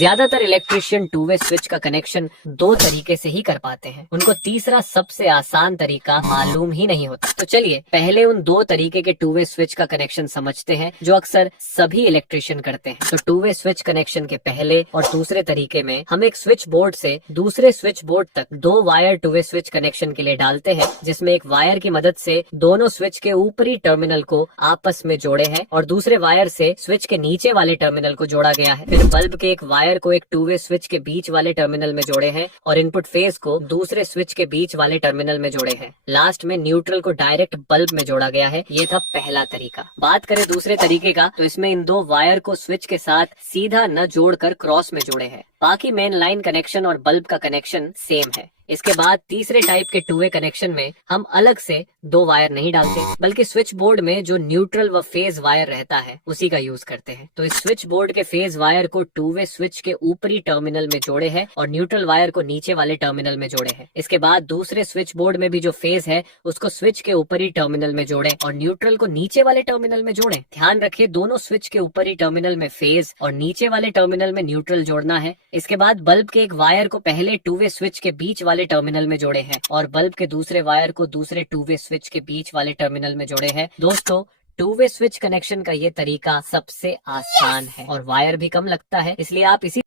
ज्यादातर electrician two way switch का connection दो तरीके से ही कर पाते हैं, उनको तीसरा सबसे आसान तरीका मालूम ही नहीं होता। तो चलिए पहले उन दो तरीके के टू वे स्विच का कनेक्शन समझते हैं जो अक्सर सभी इलेक्ट्रिशियन करते हैं। तो टू वे स्विच कनेक्शन के पहले और दूसरे तरीके में हम एक स्विच बोर्ड से दूसरे स्विच बोर्ड तक दो wire two way switch connection के लिए डालते हैं, जिसमें एक वायर की मदद से दोनों स्विच के ऊपरी टर्मिनल को आपस में जोड़े हैं और दूसरे वायर से स्विच के नीचे वाले टर्मिनल को जोड़ा गया है। फिर बल्ब के एक वायर को एक टू वे स्विच के बीच वाले टर्मिनल में जोड़े हैं और इनपुट फेज को दूसरे स्विच के बीच वाले टर्मिनल में जोड़े हैं। लास्ट में न्यूट्रल को डायरेक्ट बल्ब में जोड़ा गया है। ये था पहला तरीका। बात करें दूसरे तरीके का, तो इसमें इन दो वायर को स्विच के साथ सीधा न जोड़कर क्रॉस में जोड़े हैं। बाकी मेन लाइन कनेक्शन और बल्ब का कनेक्शन सेम है। इसके बाद तीसरे टाइप के टू वे कनेक्शन में हम अलग से दो वायर नहीं डालते, बल्कि स्विच बोर्ड में जो न्यूट्रल व फेज वायर रहता है उसी का यूज करते हैं। तो इस स्विच बोर्ड के फेज वायर को टू वे स्विच के ऊपरी टर्मिनल में जोड़े हैं और न्यूट्रल वायर को नीचे वाले टर्मिनल में जोड़े हैं। इसके बाद दूसरे स्विच बोर्ड में भी जो फेज है उसको स्विच के ऊपरी टर्मिनल में जोड़े और न्यूट्रल को नीचे वाले टर्मिनल में जोड़े। ध्यान रखिए दोनों स्विच के ऊपरी टर्मिनल में फेज और नीचे वाले टर्मिनल में न्यूट्रल जोड़ना है। इसके बाद बल्ब के एक वायर को पहले टू वे स्विच के बीच वाले टर्मिनल में जोड़े हैं और बल्ब के दूसरे वायर को दूसरे टू वे स्विच के बीच वाले टर्मिनल में जोड़े हैं। दोस्तों टू वे स्विच कनेक्शन का ये तरीका सबसे आसान है और वायर भी कम लगता है, इसलिए आप इसी